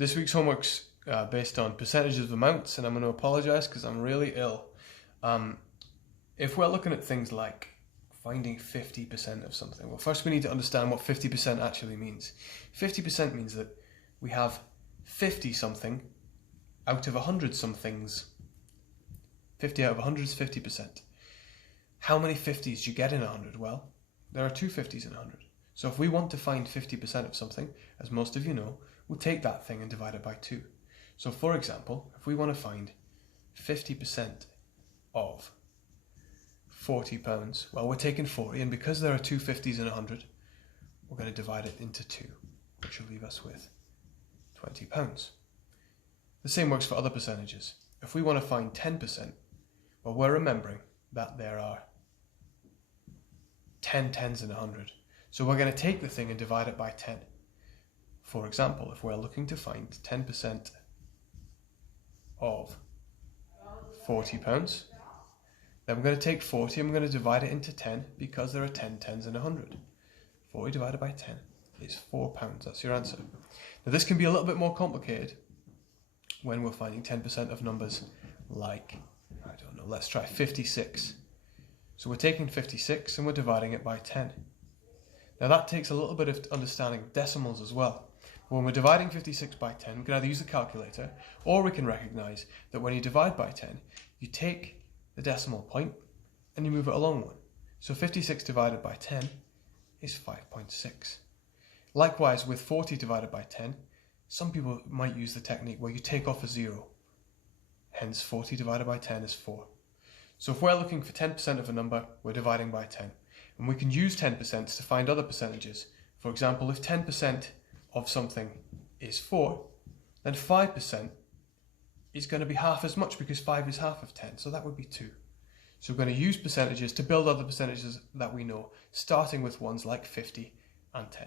This week's homework's based on percentages of amounts, and I'm going to apologise because I'm really ill. If we're looking at things like finding 50% of something, well, first we need to understand what 50% actually means. 50% means that we have 50 something out of 100 somethings. 50 out of 100 is 50%. How many 50s do you get in 100? Well, there are two 50s in 100. So if we want to find 50% of something, as most of you know, we'll take that thing and divide it by 2. So for example, if we want to find 50% of £40, well, we're taking 40, and because there are two 50s in 100, we're going to divide it into 2, which will leave us with £20. The same works for other percentages. If we want to find 10%, well, we're remembering that there are 10 tens in 100. So we're going to take the thing and divide it by 10. For example, if we're looking to find 10% of £40, then we're going to take 40 and we're going to divide it into 10 because there are 10 tens in 100. 40 divided by 10 is £4. That's your answer. Now this can be a little bit more complicated when we're finding 10% of numbers like, I don't know, let's try 56. So we're taking 56 and we're dividing it by 10. Now that takes a little bit of understanding of decimals as well. When we're dividing 56 by 10, we can either use the calculator, or we can recognise that when you divide by 10, you take the decimal point and you move it along one. So 56 divided by 10 is 5.6. Likewise, with 40 divided by 10, some people might use the technique where you take off a 0. Hence 40 divided by 10 is 4. So if we're looking for 10% of a number, we're dividing by 10. And we can use 10% to find other percentages. For example, if 10% of something is 4, then 5% is going to be half as much because 5 is half of 10, so that would be 2. So we're going to use percentages to build other percentages that we know, starting with ones like 50 and 10.